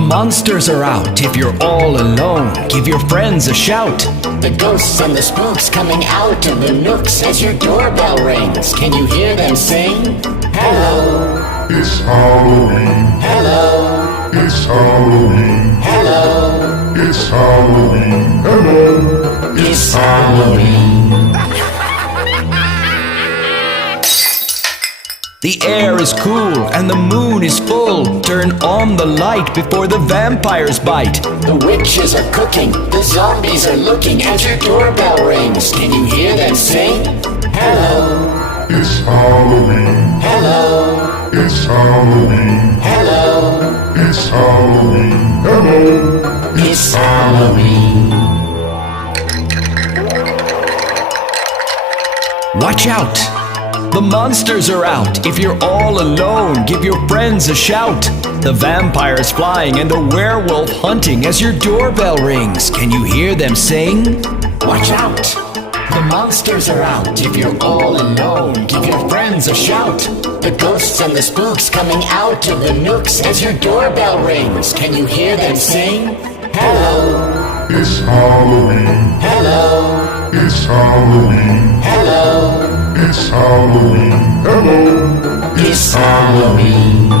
monsters are out. If you're all alone, give your friends a shout. The ghosts and the spooks coming out of the nooks as your doorbell rings. Can you hear them sing? Hello, It's Halloween. hello, It's Halloween. hello, It's Halloween. Hello. it's Halloween. The air is cool and the moon is full. Turn on the light before the vampires bite. The witches are cooking, the zombies are looking as your doorbell rings. Can you hear them sing? Hello, It's Halloween. hello, It's Halloween. hello, It's Halloween. Hello. it's Halloween. Watch out! The monsters are out. If you're all alone, give your friends a shout. The vampire's flying and the werewolf hunting as your doorbell rings. Can you hear them sing? Watch out! The monsters are out. If you're all alone, give your friends a shout. The ghosts and the spooks coming out of the nooks as your doorbell rings. Can you hear them sing? Hello, It's Halloween. hello, It's Halloween. hello, It's Halloween. Hello. it's Halloween.